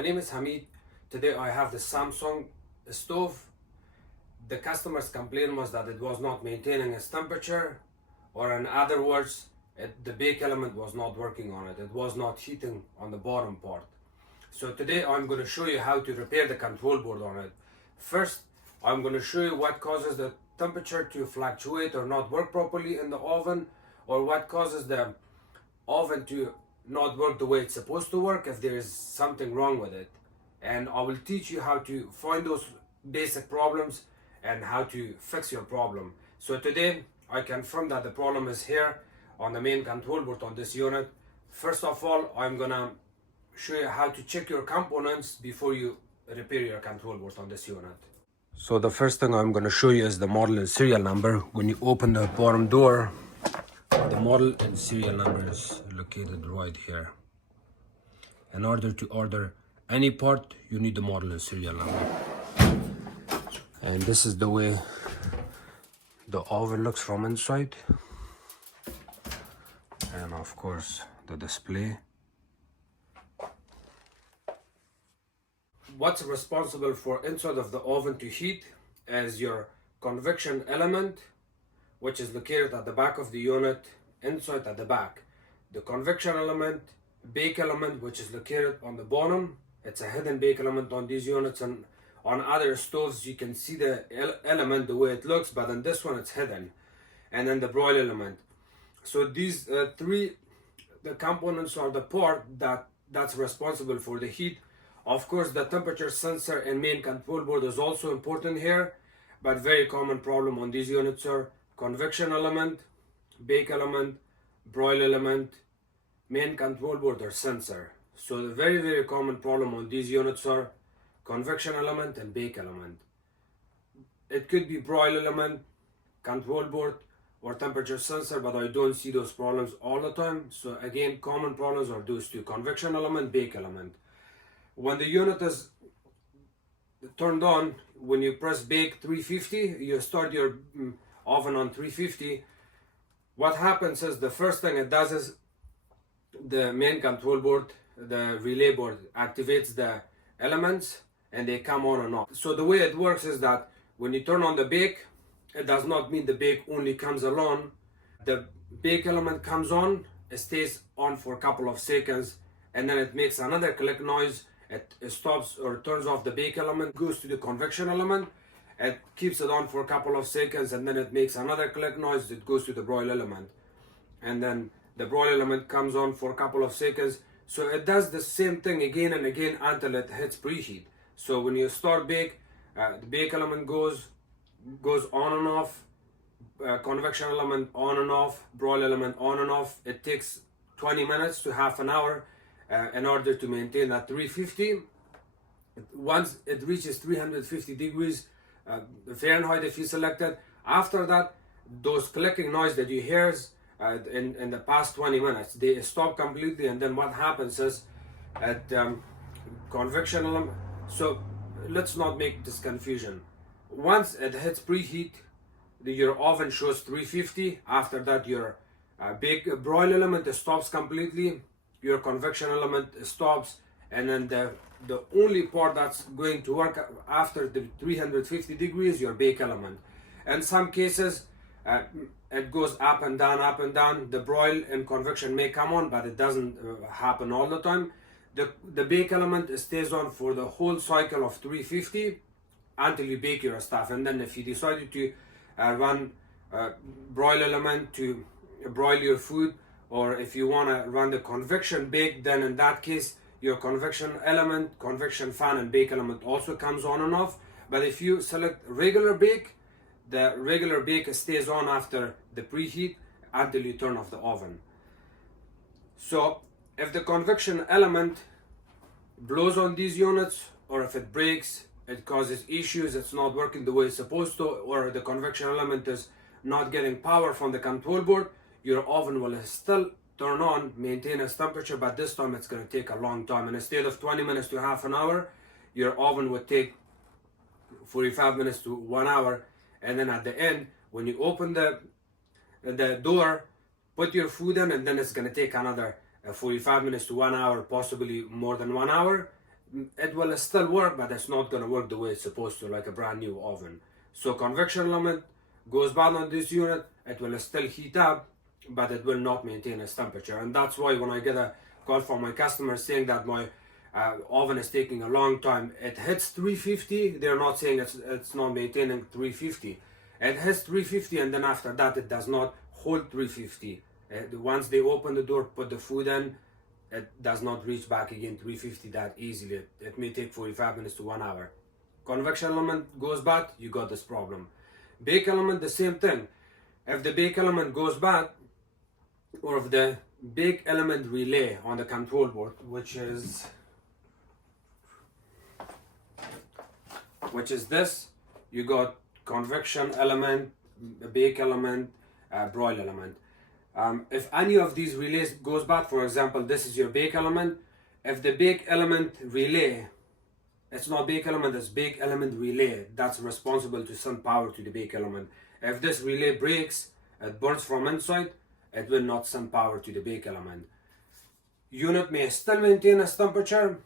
My name is Hamid. Today I have the Samsung stove. The customer's complaint was that it was not maintaining its temperature, or in other words, the bake element was not working on it. It was not heating on the bottom part. So today I'm going to show you how to repair the control board on it. First, I'm going to show you what causes the temperature to fluctuate or not work properly in the oven, or what causes the oven to not work the way it's supposed to work if there is something wrong with it. And I will teach you how to find those basic problems and how to fix your problem. So today I confirm that the problem is here on the main control board on this unit. First of all, I'm gonna show you how to check your components before you repair your control board on this unit. So the first thing I'm gonna show you is the model and serial number. When you open the bottom door, the model and serial number is located right here. In order to order any part, you need the model and serial number. And this is the way the oven looks from inside. And of course, the display. What's responsible for inside of the oven to heat is your convection element, which is located at the back of the unit, inside at the back. The convection element, bake element, which is located on the bottom. It's a hidden bake element on these units, and on other stoves you can see the element the way it looks, but in this one it's hidden. And then the broil element. So these three the components are the part that's responsible for the heat. Of course, the temperature sensor and main control board is also important here, but very common problem on these units are convection element, bake element, broil element, main control board or sensor. So the very common problem on these units are convection element and bake element. It could be broil element, control board, or temperature sensor, but I don't see those problems all the time. So again, common problems are those two: convection element, bake element. When the unit is turned on, when you press bake 350, you start your oven on 350. What happens is, the first thing it does is the main control board, the relay board, activates the elements and they come on and off. So the way it works is that when you turn on the bake, it does not mean the bake only comes along. The bake element comes on, it stays on for a couple of seconds, and then it makes another click noise. It stops or turns off the bake element, goes to the convection element, it keeps it on for a couple of seconds, and then it makes another click noise. It goes to the broil element, and then the broil element comes on for a couple of seconds. So it does the same thing again and again until it hits preheat. So when you start bake, the bake element goes on and off, convection element on and off, broil element on and off. It takes 20 minutes to half an hour in order to maintain that 350. Once it reaches 350 degrees Fahrenheit, if you select it, after that, those clicking noise that you hear in the past 20 minutes, they stop completely. And then what happens is at convection element, so let's not make this confusion. Once it hits preheat, your oven shows 350. After that, your broil element stops completely, your convection element stops, and then the only part that's going to work after the 350 degrees, your bake element. In some cases, it goes up and down, up and down. The broil and convection may come on, but it doesn't happen all the time. The bake element stays on for the whole cycle of 350 until you bake your stuff. And then if you decided to run broil element to broil your food, or if you want to run the convection bake, then in that case your convection element, convection fan and bake element also comes on and off. But if you select regular bake, the regular bake stays on after the preheat until you turn off the oven. So if the convection element blows on these units, or if it breaks, it causes issues, it's not working the way it's supposed to, or the convection element is not getting power from the control board, your oven will still turn on, maintain its temperature, but this time it's going to take a long time. And instead of 20 minutes to half an hour, your oven would take 45 minutes to 1 hour. And then at the end, when you open the door, put your food in, and then it's going to take another 45 minutes to 1 hour, possibly more than 1 hour. it will still work, but it's not going to work the way it's supposed to, like a brand new oven. So convection element goes bad on this unit, it will still heat up, but it will not maintain its temperature. And that's why when I get a call from my customer saying that my oven is taking a long time, it hits 350, they're not saying it's not maintaining 350. It hits 350 and then after that it does not hold 350. Once they open the door, put the food in, it does not reach back again 350 that easily. It may take 45 minutes to 1 hour. Convection element goes bad, you got this problem. Bake element, the same thing. If the bake element goes bad, or if the bake element relay on the control board, which is this, you got convection element, bake element, broil element. If any of these relays goes bad, for example, this is your bake element. If the bake element relay, it's not bake element, it's bake element relay, that's responsible to send power to the bake element. If this relay breaks, it burns from inside, it will not send power to the bake element. Unit may still maintain its temperature,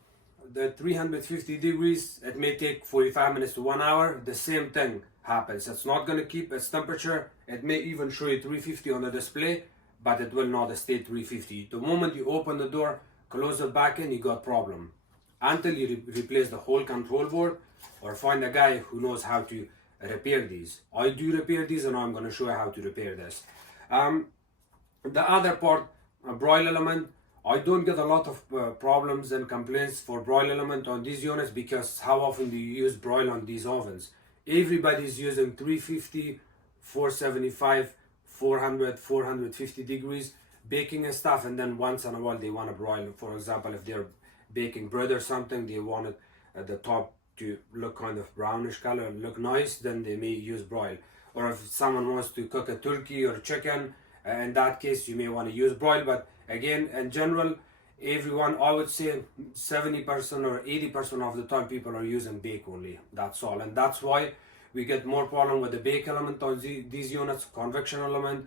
the 350 degrees, it may take 45 minutes to 1 hour, the same thing happens. It's not going to keep its temperature, it may even show you 350 on the display, but it will not stay 350. The moment you open the door, close it back in, you got problem. Until you replace the whole control board or find a guy who knows how to repair these. I do repair these and I'm going to show you how to repair this. The other part, broil element, I don't get a lot of problems and complaints for broil element on these units because how often do you use broil on these ovens? Everybody's using 350, 475, 400, 450 degrees baking and stuff, and then once in a while they want to broil. For example, if they're baking bread or something, they want it at the top to look kind of brownish color, look nice, then they may use broil. Or if someone wants to cook a turkey or chicken, in that case you may want to use broil. But again, in general, everyone, I would say 70% or 80% of the time people are using bake only, that's all. And that's why we get more problem with the bake element on these units, convection element,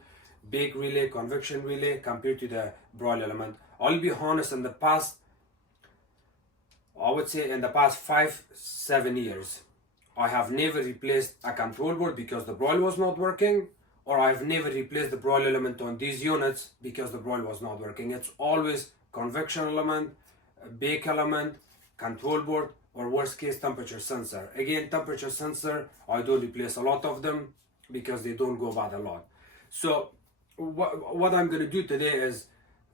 bake relay, convection relay compared to the broil element. I'll be honest, in the past, I would say in the past 5-7 years, I have never replaced a control board because the broil was not working, or I've never replaced the broil element on these units because the broil was not working. It's always convection element, bake element, control board, or worst case temperature sensor. Again, temperature sensor, I don't replace a lot of them because they don't go bad a lot. So what I'm going to do today is,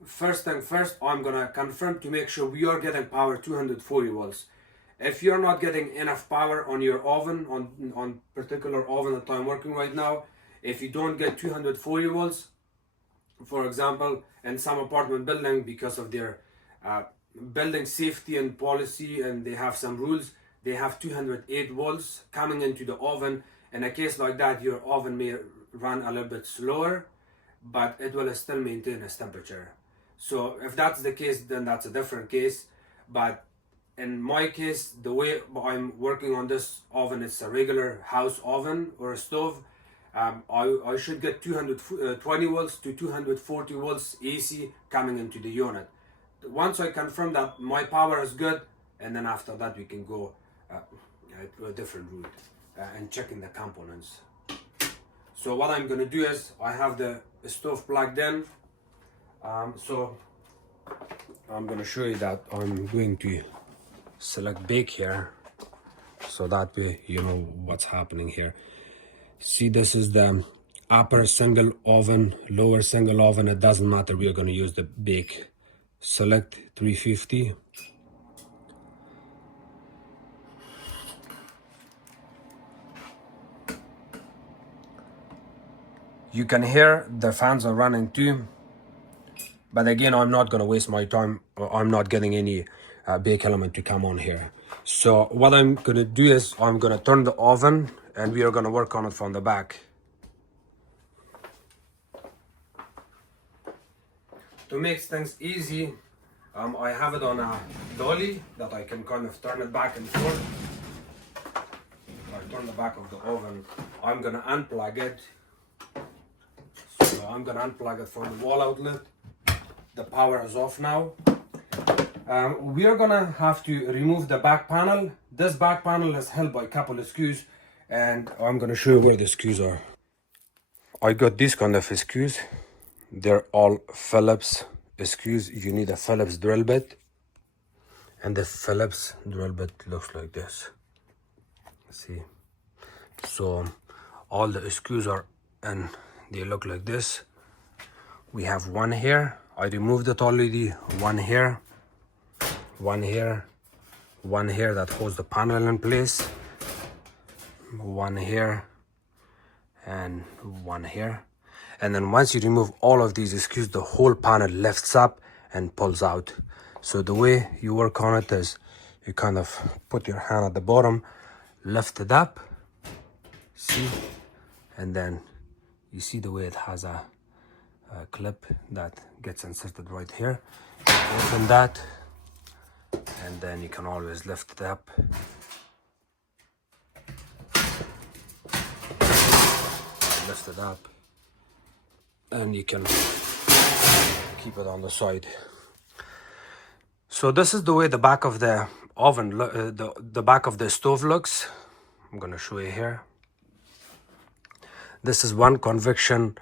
first thing first, I'm going to confirm to make sure we are getting power 240 volts. If you're not getting enough power on your oven, on particular oven that I'm working right now, if you don't get 240 volts, for example, in some apartment building, because of their building safety and policy, and they have some rules, they have 208 volts coming into the oven. In a case like that, your oven may run a little bit slower, but it will still maintain its temperature. So if that's the case, then that's a different case. But in my case, the way I'm working on this oven, it's a regular house oven or a stove. I should get 220 volts to 240 volts AC coming into the unit. Once I confirm that my power is good, and then after that we can go to a different route and checking the components. So what I'm going to do is, I have the stove plugged in. So I'm going to show you that I'm going to select bake here, so that way you know what's happening here. See, this is the upper single oven, lower single oven, it doesn't matter, we are going to use the bake. Select 350. You can hear the fans are running too, but again, I'm not going to waste my time. I'm not getting any bake element to come on here. So what I'm going to do is, I'm going to turn the oven and we are going to work on it from the back. To make things easy, I have it on a dolly that I can kind of turn it back and forth. If I turn the back of the oven, I'm going to unplug it. So I'm going to unplug it from the wall outlet. The power is off now. We are gonna have to remove the back panel. This back panel is held by a couple of screws, and I'm gonna show you where the screws are. I got these kind of screws. They're all Phillips screws. You need a Phillips drill bit, and the Phillips drill bit looks like this. See, so all the screws are, and they look like this. We have one here. I removed it already. One here, one here, one here that holds the panel in place, one here, and one here. And then once you remove all of these screws, the whole panel lifts up and pulls out. So the way you work on it is you kind of put your hand at the bottom, lift it up, see, and then you see the way it has a clip that gets inserted right here. You open that, and then you can always lift it up. Lift it up, and you can keep it on the side. So this is the way the back of the oven, the back of the stove looks. I'm gonna show you here. This is one convection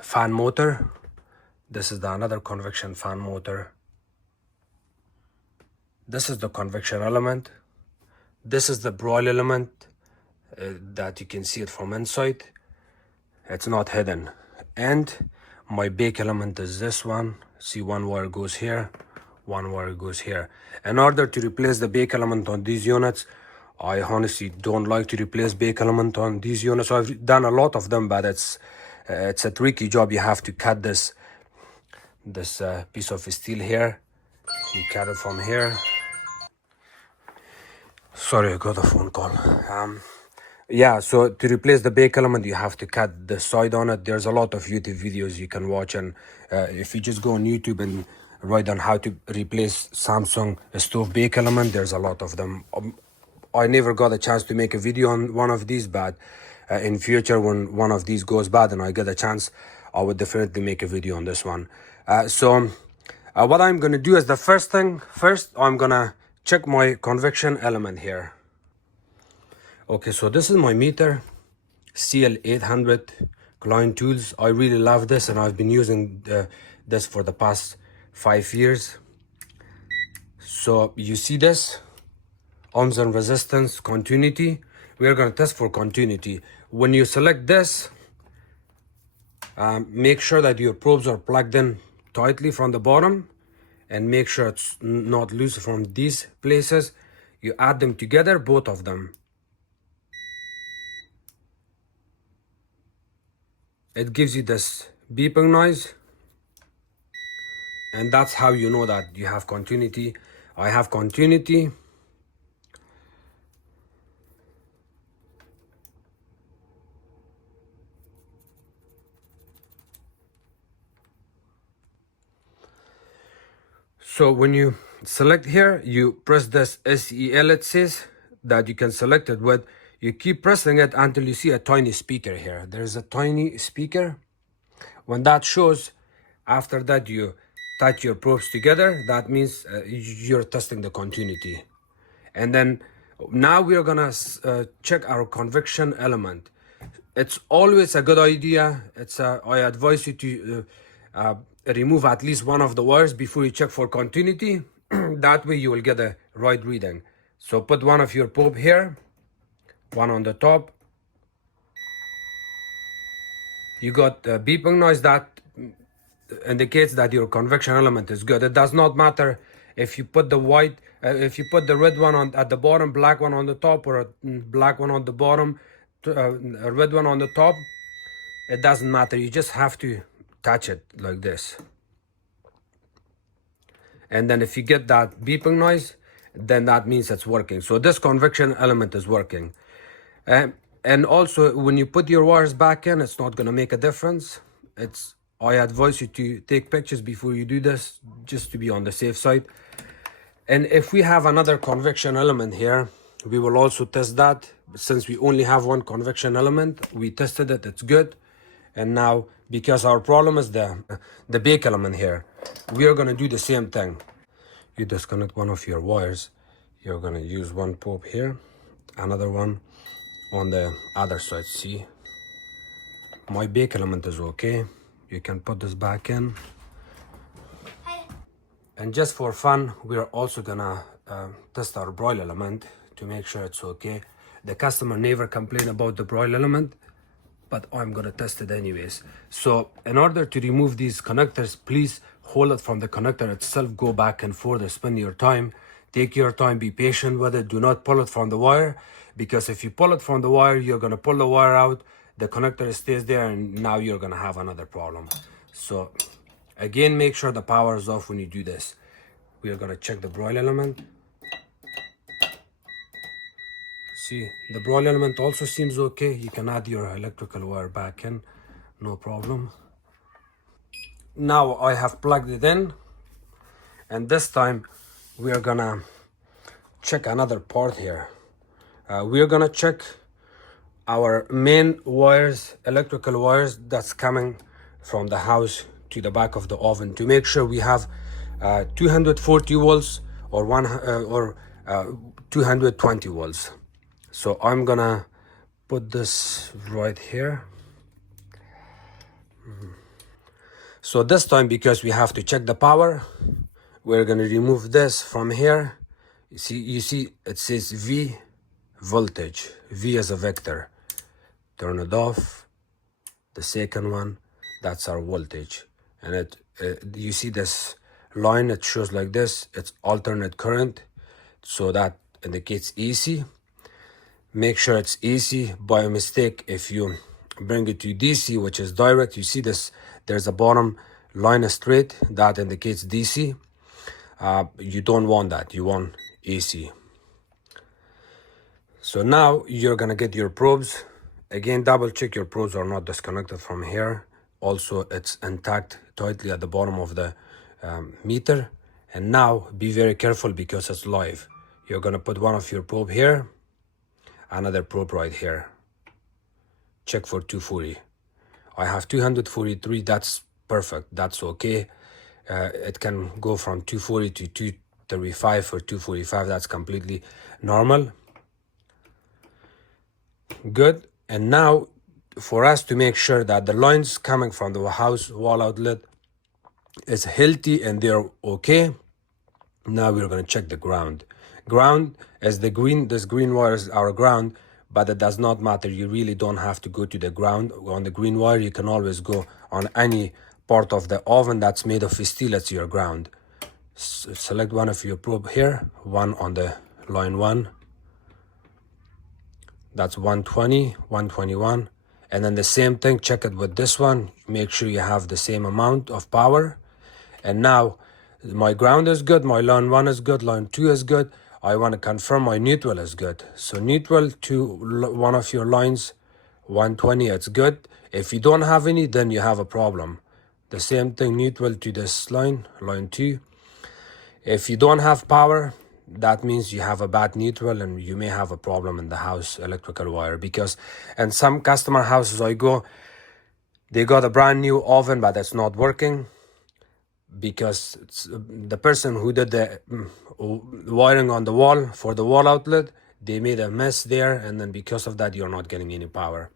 fan motor. This is another convection fan motor. This is the convection element. This is the broil element that you can see it from inside. It's not hidden. And my bake element is this one. See, one wire goes here, one wire goes here. In order to replace the bake element on these units, I honestly don't like to replace bake element on these units. I've done a lot of them, but it's a tricky job. You have to cut this piece of steel here. You cut it from here. Sorry, I got a phone call. Yeah, so to replace the bake element, you have to cut the side on it. There's a lot of YouTube videos you can watch, and if you just go on YouTube and write down how to replace Samsung stove bake element, there's a lot of them. I never got a chance to make a video on one of these, but in future, when one of these goes bad and I get a chance, I would definitely make a video on this one. So what I'm gonna do is first I'm gonna check my convection element here. Okay, so this is my meter, CL800 Klein Tools. I really love this, and I've been using this for the past 5 years. So you see this, ohms and resistance, continuity. We are going to test for continuity. When you select this, make sure that your probes are plugged in tightly from the bottom, and make sure it's not loose from these places. You add them together, both of them. It gives you this beeping noise, and that's how you know that you have continuity. I have continuity. So when you select here, you press this SEL, it says that you can select it with. You keep pressing it until you see a tiny speaker here. There's a tiny speaker. When that shows, after that you touch your probes together. That means you're testing the continuity. And then now we are gonna check our convection element. It's always a good idea. I advise you to remove at least one of the wires before you check for continuity. That way you will get the right reading. So put one of your probe here, one on the top. You got a beeping noise that indicates that your convection element is good. It does not matter if you put the the red one at the bottom, black one on the top, or a black one on the bottom, a red one on the top. It doesn't matter. You just have to touch it like this. And then if you get that beeping noise, then that means it's working. So this convection element is working. And also, when you put your wires back in, it's not going to make a difference. I advise you to take pictures before you do this, just to be on the safe side. And if we have another convection element here, we will also test that. Since we only have one convection element, we tested it, it's good. And now because our problem is the bake element here. We are gonna do the same thing. You disconnect one of your wires. You're gonna use one probe here, another one on the other side. See, my bake element is okay. You can put this back in. And just for fun, we are also gonna test our broil element to make sure it's okay. The customer never complained about the broil element, but I'm gonna test it anyways. So in order to remove these connectors, please hold it from the connector itself, go back and forth, spend your time, take your time, be patient with it. Do not pull it from the wire, because if you pull it from the wire, you're gonna pull the wire out, the connector stays there, and now you're gonna have another problem. So again, make sure the power is off when you do this. We are gonna check the broil element. See, the broil element also seems okay. You can add your electrical wire back in, no problem. Now I have plugged it in, and this time we are gonna check another part here. We are gonna check our main wires, electrical wires that's coming from the house to the back of the oven, to make sure we have 240 volts or 220 volts. So I'm gonna put this right here. So this time, because we have to check the power, we're gonna remove this from here. You see it says V voltage. V as a vector. Turn it off. The second one, that's our voltage. And you see this line, it shows like this. It's alternate current, so that indicates AC. Make sure it's AC. By mistake, if you bring it to DC, which is direct, you see this, there's a bottom line straight, that indicates DC. You don't want that, you want AC. So now you're gonna get your probes. Again, double check your probes are not disconnected from here. Also, it's intact tightly at the bottom of the meter. And now be very careful, because it's live. You're gonna put one of your probe here, another probe right here. Check for 240. I have 243, that's perfect, that's okay. It can go from 240 to 235 or 245, that's completely normal. Good. And now, for us to make sure that the lines coming from the house wall outlet is healthy and they're okay, now we're going to check the ground. Ground is the green, this green wire is our ground, but it does not matter. You really don't have to go to the ground on the green wire. You can always go on any part of the oven that's made of steel, it's your ground. Select one of your probe here, one on the line 1. That's 120, 121. And then the same thing, check it with this one. Make sure you have the same amount of power. And now my ground is good, my line 1 is good, line 2 is good. I want to confirm my neutral is good. So neutral to one of your lines, 120, it's good. If you don't have any, then you have a problem. The same thing, neutral to this line, line 2. If you don't have power, that means you have a bad neutral and you may have a problem in the house electrical wire. Because in some customer houses I go, they got a brand new oven, but it's not working because the person who did the wiring on the wall for the wall outlet, they made a mess there, and then because of that you're not getting any power.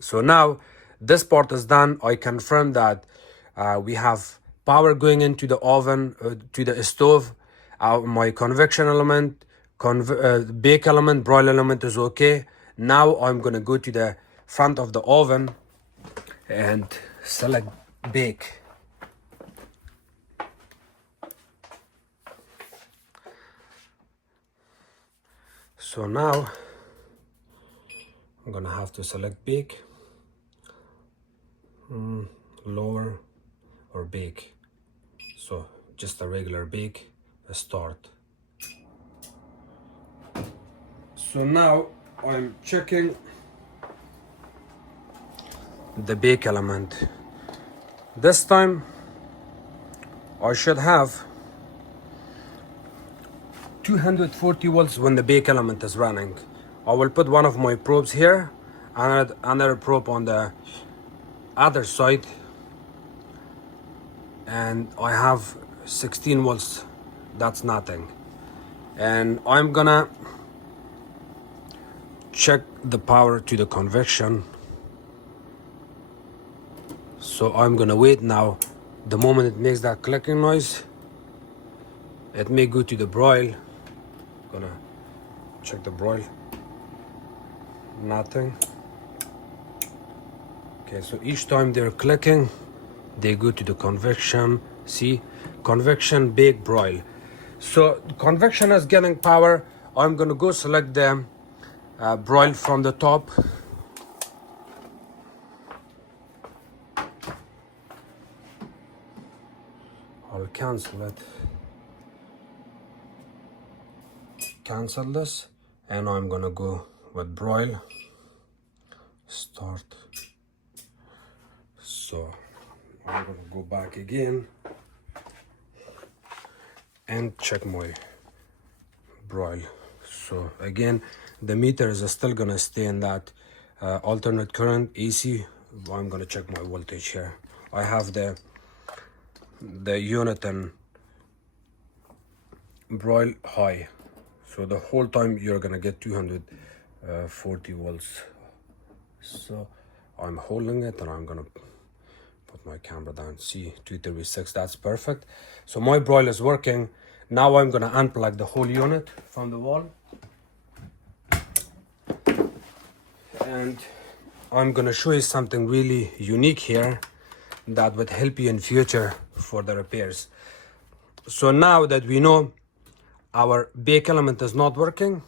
So now this part is done. I confirm that we have power going into the oven, to the stove. My convection element, bake element, broil element is okay. Now I'm gonna go to the front of the oven and select bake. So now I'm gonna have to select bake, lower, or bake. So just a regular bake, a start. So now I'm checking the bake element. This time I should have 240 volts when the bake element is running. I will put one of my probes here and another probe on the other side, and I have 16 volts. That's nothing. And I'm gonna check the power to the convection. So I'm gonna wait now. The moment it makes that clicking noise, it may go to the broil. Gonna check the broil. Nothing. Okay, so each time they're clicking, they go to the convection. See, convection, bake, broil. So convection is getting power. I'm gonna go select the broil from the top. I'll cancel it. Cancel this, and I'm gonna go with broil. Start. So I'm gonna go back again and check my broil. So again, the meter is still gonna stay in that alternate current AC. I'm gonna check my voltage here. I have the unit and broil high, so the whole time you're gonna get 240 volts. So I'm holding it, and I'm gonna put my camera down. See, 236, that's perfect. So my broil is working. Now I'm gonna unplug the whole unit from the wall, and I'm gonna show you something really unique here that would help you in future for the repairs. So now that we know our bake element is not working,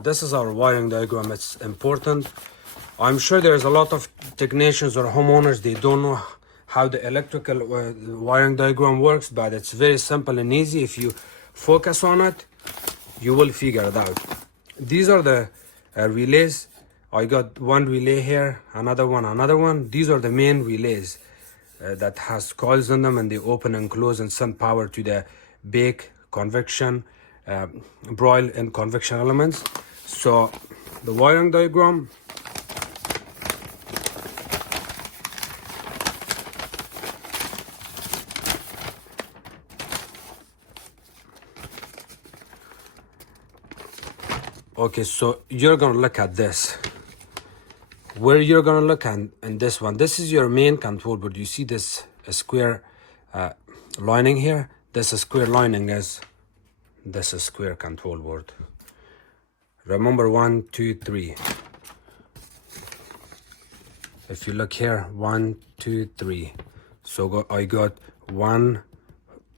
this is our wiring diagram. It's important. I'm sure there's a lot of technicians or homeowners, they don't know how the electrical wiring diagram works, but it's very simple and easy. If you focus on it, you will figure it out. These are the relays. I got one relay here, another one. These are the main relays that has coils in them, and they open and close and send power to the bake, convection, broil, and convection elements. So the wiring diagram, okay, so you're gonna look at this. Where you're gonna look at in this one, this is your main control board. You see this square lining here? This square lining is this square control board. Remember 1, 2, 3. If you look here, 1, 2, 3. So I got 1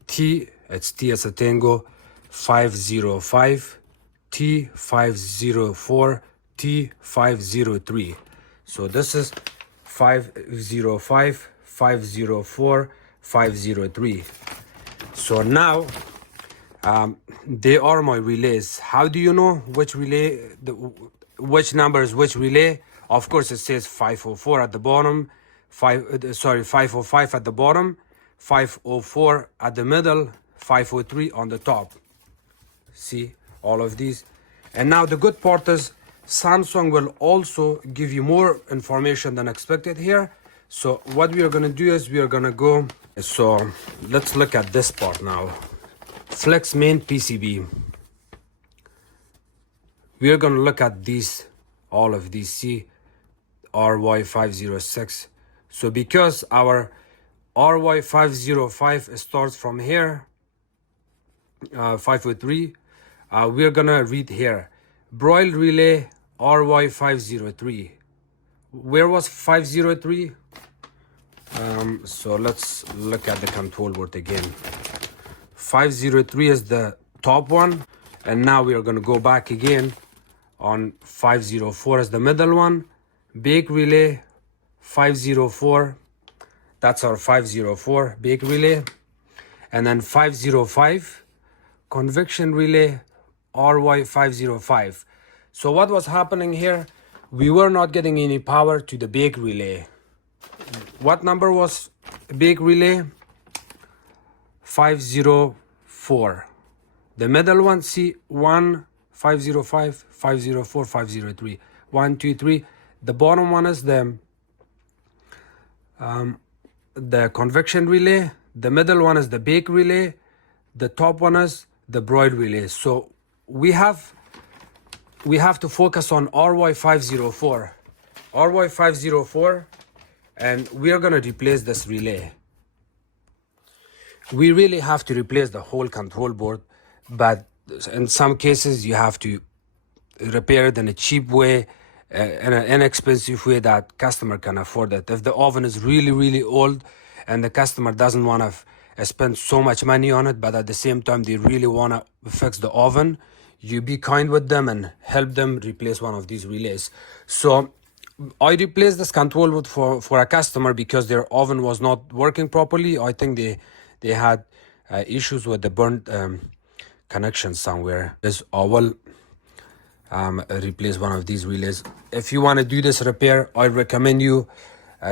T, it's T as a tango, 505, T 504, T 503. So this is 505, 504, 503. So now they are my relays. How do you know which relay, which number is which relay? Of course, it says 504 at the bottom, 505 at the bottom, 504 at the middle, 503 on the top. See all of these. And now the good part is Samsung will also give you more information than expected here. So what we are going to do is we are going to go. So let's look at this part now. Flex main PCB. We are going to look at these, all of these. See, RY506. So because our RY505 starts from here, 503, we're gonna read here, broil relay RY503. Where was 503? So let's look at the control board again. 503 is the top one, and now we are gonna go back again on 504 as the middle one. Bake relay 504, that's our 504 bake relay. And then 505 convection relay RY505. So what was happening here, we were not getting any power to the bake relay. What number was bake relay? 504. The middle one, see, 1, 505, 504, 503, 1, 2, 3. The bottom one is the the convection relay, the middle one is the bake relay, the top one is the broil relay. So we have to focus on RY504. RY504, and we are going to replace this relay. We really have to replace the whole control board, but in some cases you have to repair it in a cheap way, in an inexpensive way that customer can afford it. If the oven is really old and the customer doesn't want to spend so much money on it, but at the same time they really want to fix the oven, you be kind with them and help them replace one of these relays. So I replaced this control board for a customer because their oven was not working properly. I think they had issues with the burnt connection somewhere. I will replace one of these relays. If you want to do this repair, I recommend you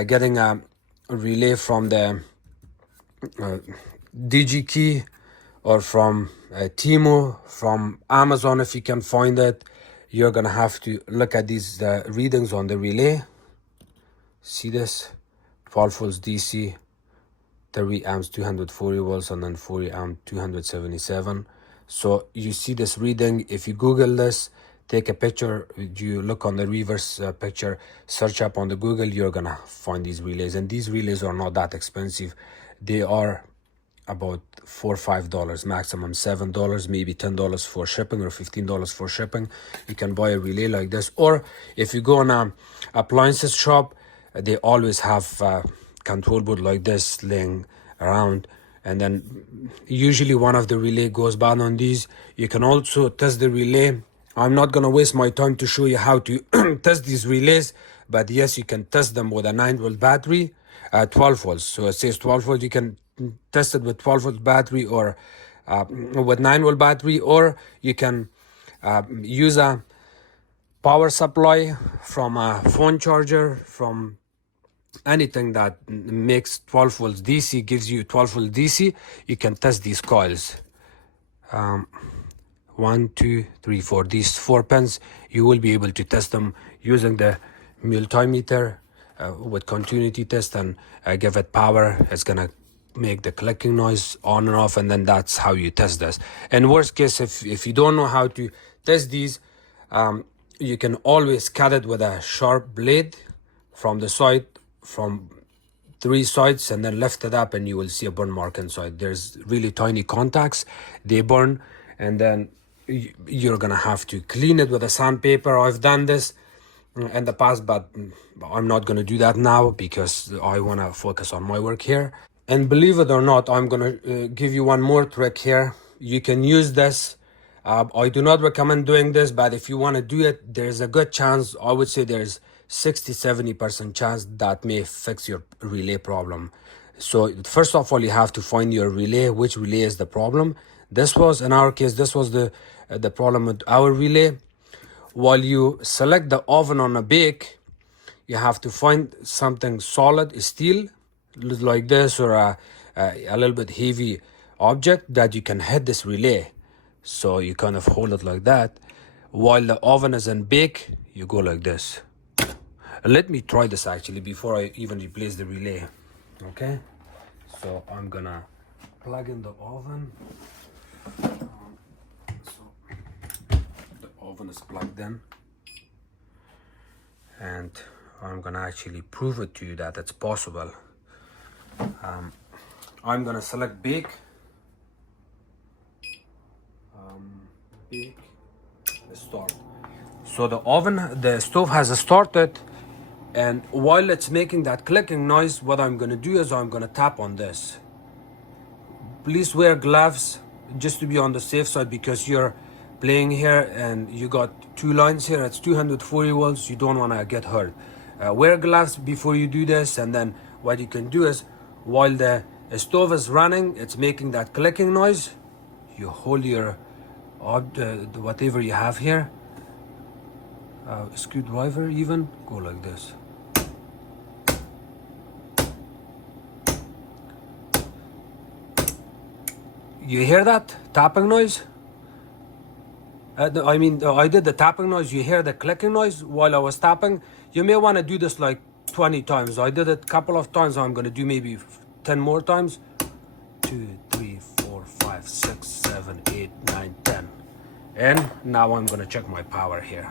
getting a relay from the DigiKey or from Temu, from Amazon if you can find it. You're gonna have to look at these readings on the relay. See this? 12 volts DC, 30 amps 240 volts, and then 40 amp 277. So you see this reading. If you Google this, take a picture, you look on the reverse picture, search up on the Google, you're gonna find these relays. And these relays are not that expensive. They are about $4 or $5, maximum $7, maybe $10 for shipping or $15 for shipping. You can buy a relay like this, or if you go on a appliances shop, they always have control board like this laying around, and then usually one of the relay goes bad on these. You can also test the relay. I'm not gonna waste my time to show you how to test these relays, but yes, you can test them with a 9-volt battery, 12 volts. So it says 12 volts. You can test it with 12 volt battery or with 9-volt battery, or you can use a power supply from a phone charger, from anything that makes 12 volts DC, gives you 12 volt DC. You can test these coils. 1, 2, 3, 4. These 4 pins, you will be able to test them using the multimeter with continuity test, and give it power. It's gonna make the clicking noise on and off, and then that's how you test this. And worst case, if you don't know how to test these, you can always cut it with a sharp blade from the side, from 3 sides, and then lift it up and you will see a burn mark inside. There's really tiny contacts, they burn, and then you're gonna have to clean it with a sandpaper. I've done this in the past, but I'm not gonna do that now because I wanna focus on my work here. And believe it or not, I'm gonna give you one more trick here. You can use this. I do not recommend doing this, but if you want to do it, there's a good chance, I would say there's 60-70% chance that may fix your relay problem. So first of all, you have to find your relay, which relay is the problem. This was, in our case, this was the problem with our relay. While you select the oven on a bake, you have to find something solid, steel, like this, or a little bit heavy object that you can hit this relay. So you kind of hold it like that. While the oven is in bake, you go like this. Let me try this actually before I even replace the relay. Okay, so I'm gonna plug in the oven. So the oven is plugged in, and I'm gonna actually prove it to you that it's possible. I'm gonna select bake. Bake, start. So the stove has started, and while it's making that clicking noise, what I'm gonna do is I'm gonna tap on this. Please wear gloves just to be on the safe side, because you're playing here and you got 2 lines here. It's 240 volts. You don't want to get hurt. Wear gloves before you do this, and then what you can do is, while the stove is running, it's making that clicking noise, you hold your whatever you have here, screwdriver even, go like this. You hear that tapping noise? I did the tapping noise. You hear the clicking noise while I was tapping. You may want to do this like 20 times. I did it a couple of times. I'm gonna do maybe 10 more times. 2, 3, 4, 5, 6, 7, 8, 9, 10. And now I'm gonna check my power here.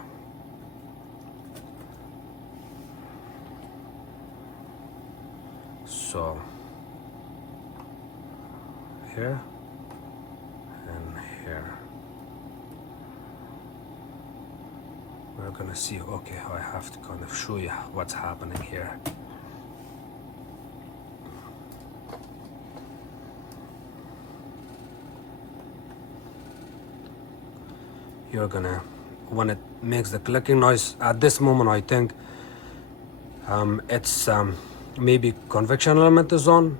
So here and here. We're gonna see. Okay, I have to kind of show you what's happening here. You're gonna, when it makes the clicking noise, at this moment I think it's maybe convection element is on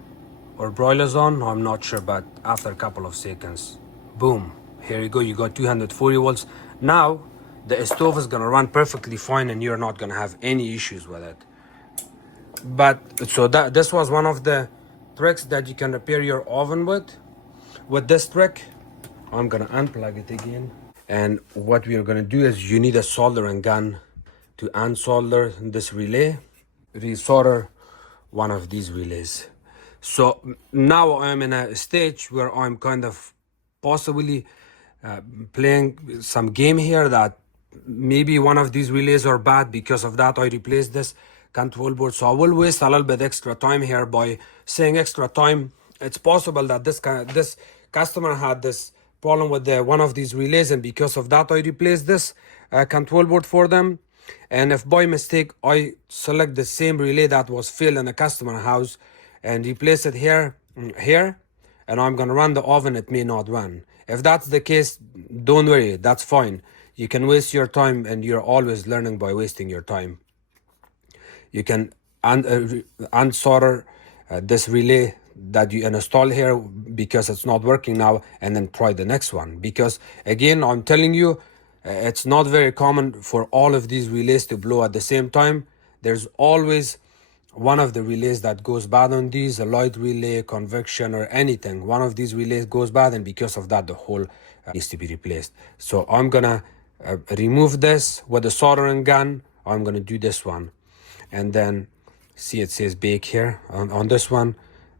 or broiler's on, I'm not sure, but after a couple of seconds, boom, here you go, you got 240 volts. Now the stove is gonna run perfectly fine and you're not gonna have any issues with it. But so this was one of the tricks that you can repair your oven with. With this trick, I'm gonna unplug it again. And what we are gonna do is you need a soldering gun to unsolder this relay, resolder one of these relays. So now I'm in a stage where I'm kind of possibly playing some game here that maybe one of these relays are bad. Because of that, I replaced this control board. So I will waste a little bit extra time here. By saying extra time, it's possible that this customer had this problem with one of these relays, and because of that I replaced this control board for them. And if by mistake I select the same relay that was failed in a customer house and replace it here, and I'm gonna run the oven, it may not run. If that's the case, don't worry, that's fine. You can waste your time, and you're always learning by wasting your time. You can unsolder this relay that you install here because it's not working now, and then try the next one. Because again, I'm telling you, it's not very common for all of these relays to blow at the same time. There's always one of the relays that goes bad on these, a light relay, convection, or anything. One of these relays goes bad, and because of that the whole needs to be replaced. So I'm gonna remove this with a soldering gun. I'm gonna do this one, and then see, it says bake here on this one.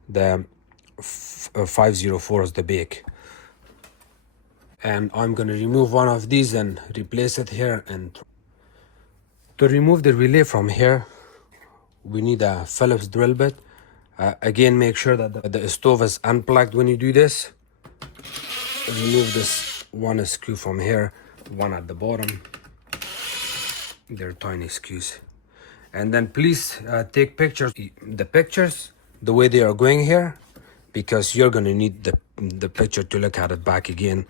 The 504 is the bake, and I'm gonna remove one of these and replace it here. And to remove the relay from here, we need a Phillips drill bit. Again, make sure that the stove is unplugged when you do this. Remove this one screw from here, one at the bottom. They're tiny screws. And then please take pictures, the way they are going here, because you're gonna need the picture to look at it back again.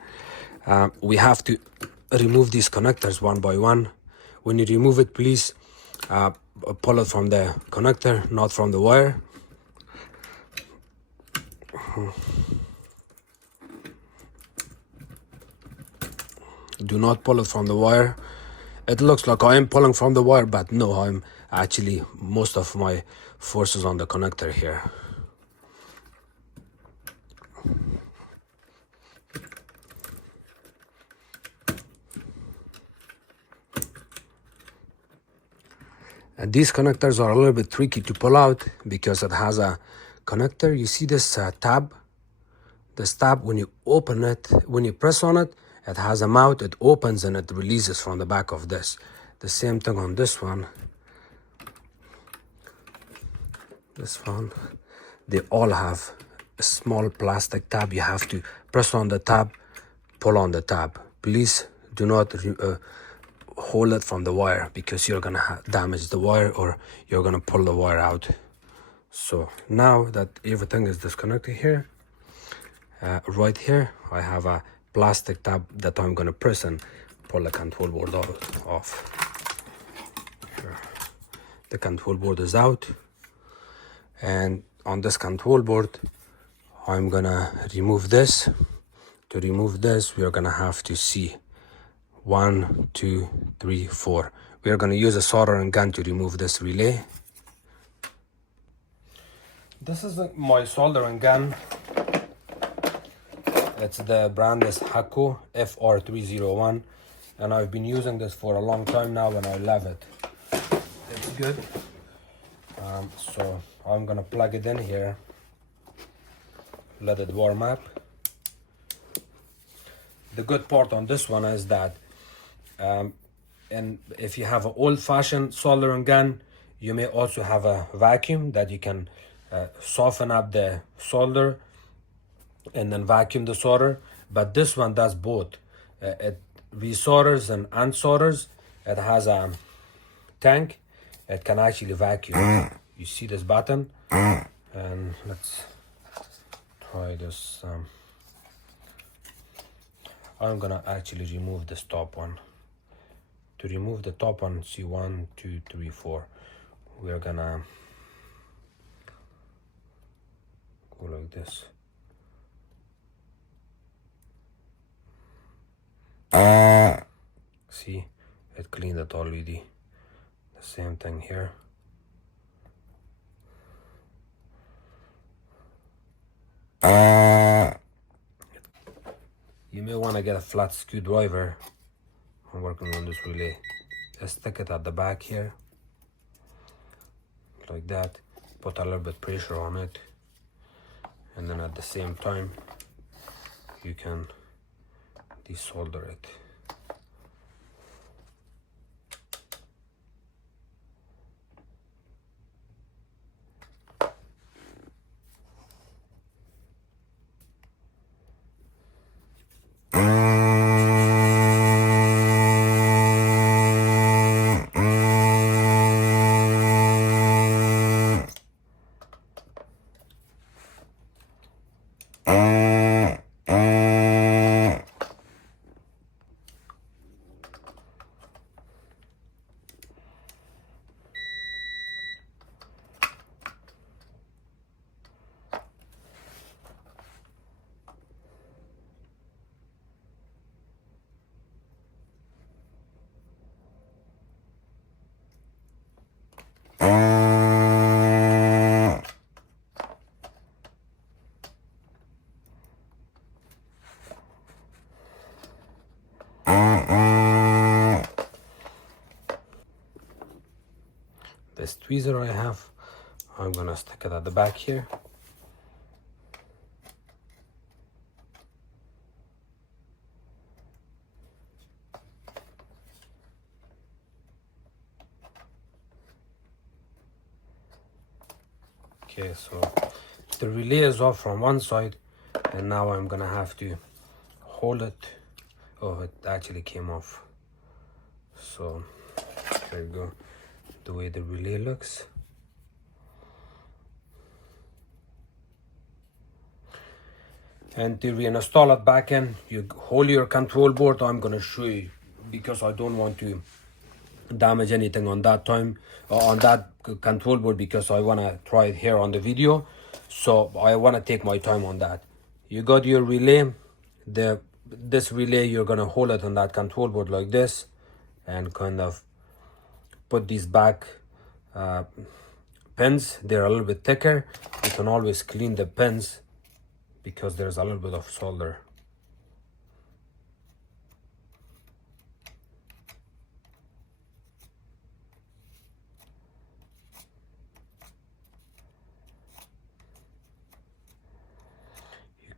We have to remove these connectors one by one. When you remove it, please pull it from the connector, not from the wire. Do not pull it from the wire. It looks like I am pulling from the wire, but no, I'm actually, most of my force is on the connector here. And these connectors are a little bit tricky to pull out because it has a connector. You see this tab? This tab, when you open it, when you press on it, it has a mouth, it opens and it releases from the back of this. The same thing on this one. This one, they all have a small plastic tab. You have to press on the tab, pull on the tab. Please do not hold it from the wire, because you're gonna damage the wire, or you're gonna pull the wire out. So now that everything is disconnected here, right here I have a plastic tab that I'm gonna press and pull the control board off. Here. The control board is out, and on this control board I'm gonna remove this. To remove this, we are gonna have to see 1, 2, 3, 4. We are gonna use a soldering gun to remove this relay. This is my soldering gun. It's the brand is Hakko FR301, and I've been using this for a long time now, and I love it. It's good. So I'm gonna plug it in here, let it warm up. The good part on this one is that and if you have an old-fashioned soldering gun, you may also have a vacuum that you can soften up the solder and then vacuum the solder. But this one does both. It resolders and unsolders. It has a tank. It can actually vacuum. You see this button? And let's try this. I'm gonna actually remove this top one. To remove the top one, see 1, 2, 3, 4. We're gonna go like this. See, it cleaned it already. The same thing here. You may want to get a flat screwdriver. I'm working on this relay. Just stick it at the back here, like that. Put a little bit pressure on it, and then at the same time, you can desolder it. This tweezer I have, I'm gonna stick it at the back here. Okay, so the relay is off from one side, and now I'm gonna have to hold it. Oh, it actually came off. So there you go, the way the relay looks. And to reinstall it back in, you hold your control board. I'm gonna show you because I don't want to damage anything on that time on that control board, because I want to try it here on the video, so I want to take my time on that. You got your relay, this relay, you're gonna hold it on that control board like this and kind of put these back pins. They're a little bit thicker. You can always clean the pins because there's a little bit of solder.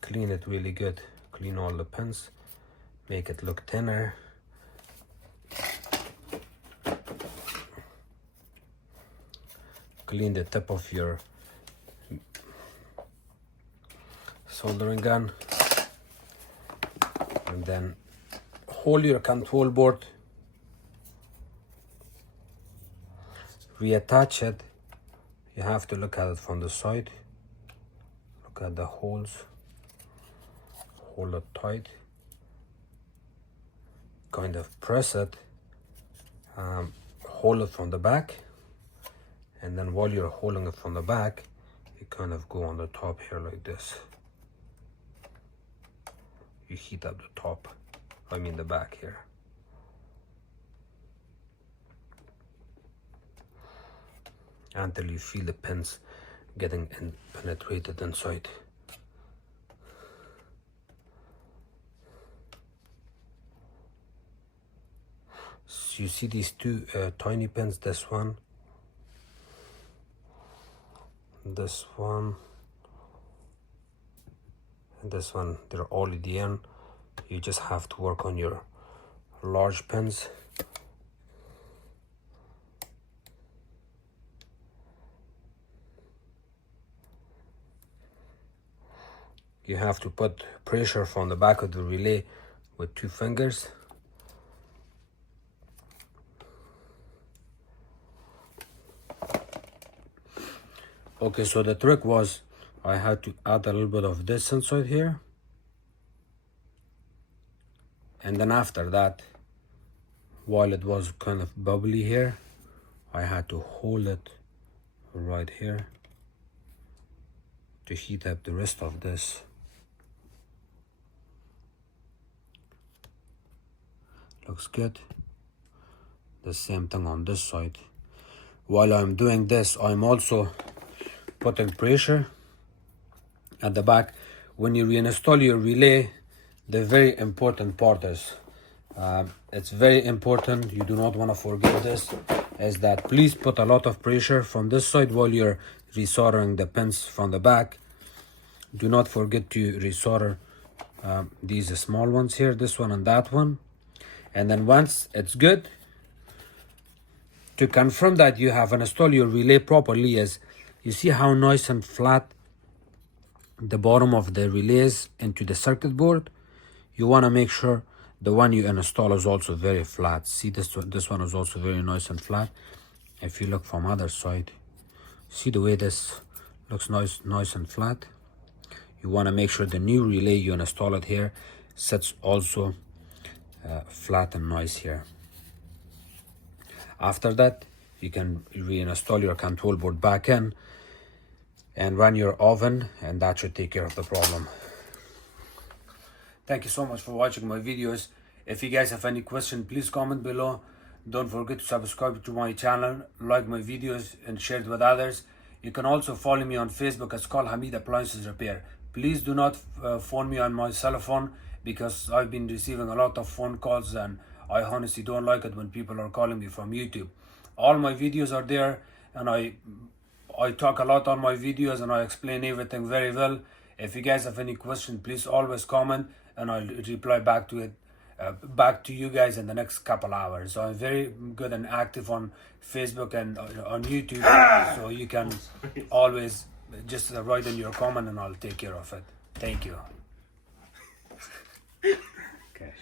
Clean it really good. Clean all the pins. Make it look thinner. Clean the tip of your soldering gun. And then hold your control board. Reattach it. You have to look at it from the side. Look at the holes. Hold it tight, kind of press it, hold it from the back, and then while you're holding it from the back, you kind of go on the top here like this. You heat up the top, I mean the back here. Until you feel the pins getting penetrated inside. So you see these two tiny pins, this one this one, and this one, they're all at the end. You just have to work on your large pins. You have to put pressure from the back of the relay with 2 fingers. Okay, so the trick was I had to add a little bit of this inside here. And then after that, while it was kind of bubbly here, I had to hold it right here to heat up the rest of this. Looks good. The same thing on this side. While I'm doing this, I'm also putting pressure at the back. When you reinstall your relay, the very important part is, it's very important, you do not want to forget this, is that please put a lot of pressure from this side while you're resoldering the pins from the back. Do not forget to resolder these small ones here, this one and that one. And then once it's good, to confirm that you have installed your relay properly, is you see how nice and flat the bottom of the relay is into the circuit board. You want to make sure the one you install is also very flat. See, this one is also very nice and flat. If you look from other side, see the way this looks nice and flat. You want to make sure the new relay you install it here sits also flat and nice here. After that, you can reinstall your control board back in and run your oven, and that should take care of the problem. Thank you so much for watching my videos. If you guys have any question, please comment below. Don't forget to subscribe to my channel, like my videos, and share it with others. You can also follow me on Facebook as called Hamid Appliances Repair. Please do not phone me on my cell phone, because I've been receiving a lot of phone calls and I honestly don't like it when people are calling me from YouTube. All my videos are there, and I talk a lot on my videos and I explain everything very well. If you guys have any question, please always comment and I'll reply back to it, back to you guys in the next couple hours. So I'm very good and active on Facebook and on YouTube, so you can always just write in your comment and I'll take care of it. Thank you. Okay.